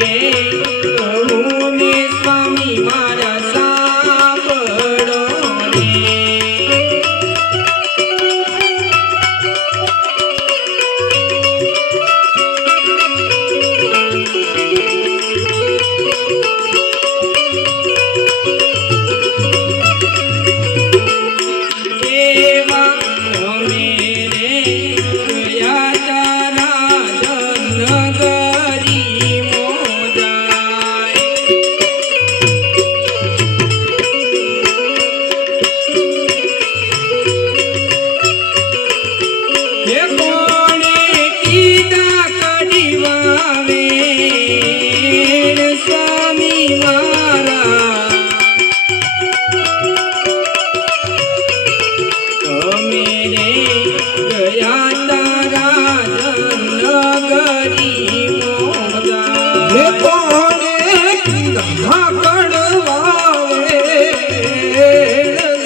રે સ્વામી મારા તમે રે ગયા તારા નગરી મોજા કોને કીધા કડવાવે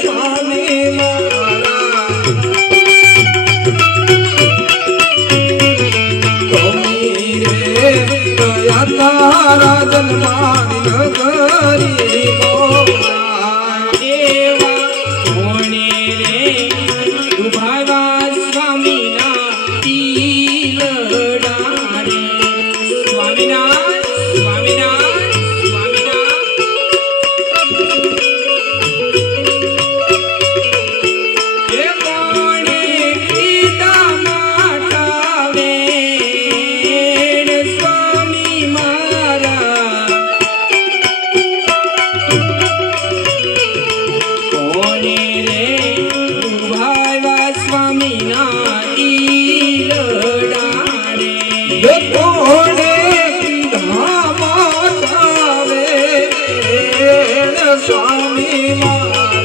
સ્વામી મારા તારા જન્માની નગરી મોરા દેવા કોણે રે દુભાવા સ્વામીના તિલડા રે સ્વામીના સ્વામીના સ્વામીના એ કોણે કીધા માટાવે સ્વામી મારા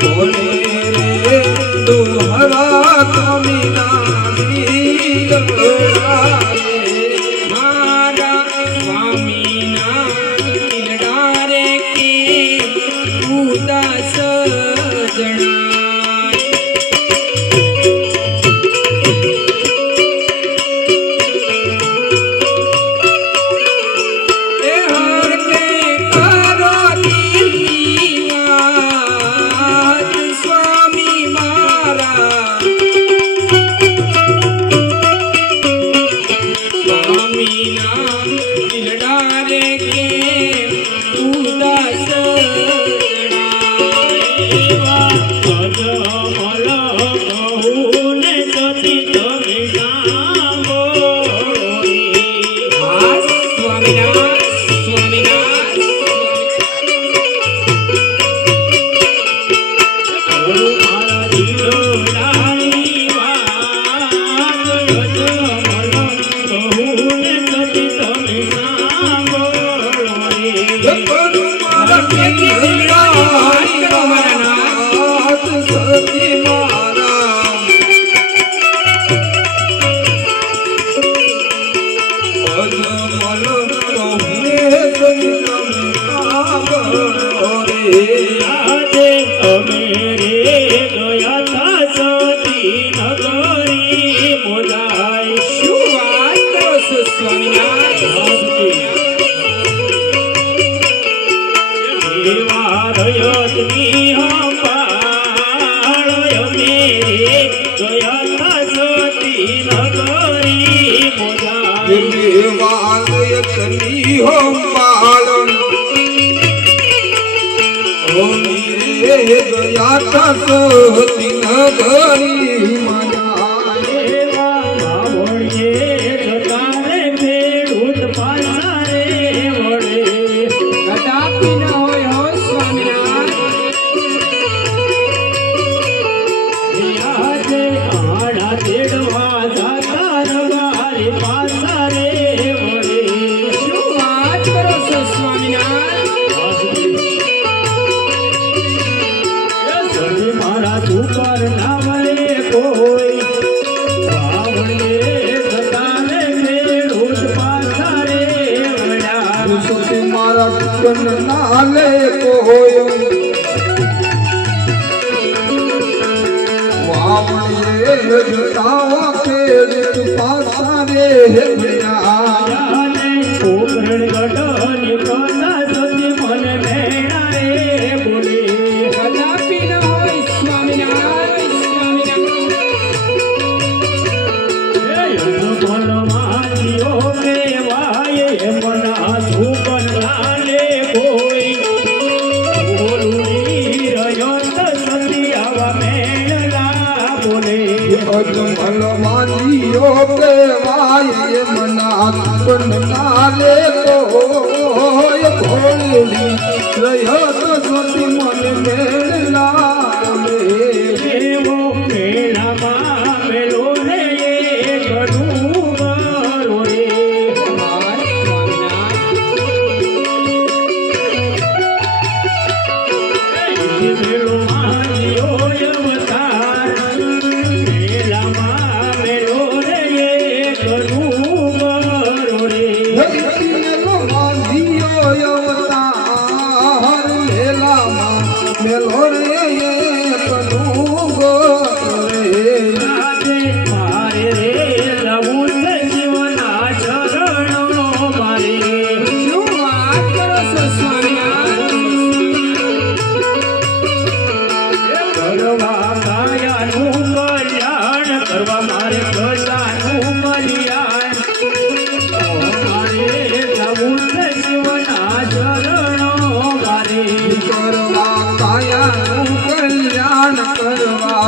કોને રે દોહરા સ્વામી ના મારા સ્વામી ના દિલડા રે કે ઉદાસ જણા સોતી નગરી મારા દેવા ભોળીએ જતારે ખેડૂત પાછા રે વળે કદાપી ન હોય હો સ્વામિનારાયણ આજે આડા તેડવા જાતા રવારી પાછા રે વળે શું વાત કરો છો સ્વામિનારાયણ ઉપર ના મળે કોઈ વાવણે સદાને ખેડૂત પાછા રે વળ્યા સુતી મારા ટુકન ના લે કોઈ વાવણે જતા ખેડૂત પાછા રે વળ્યા કોકરણ ગઢની કથા સતી મને મેણા રે બોલે કદાપી ન હોય નાલે તો ભોળી રહ્યો તો સ્વતી મને મેળલા એવો મેળામાં મેલો રે ઘણું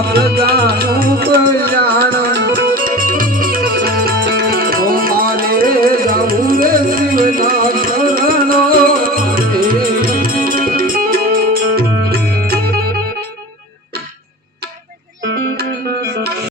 પ્રજાનું કલ્યાણ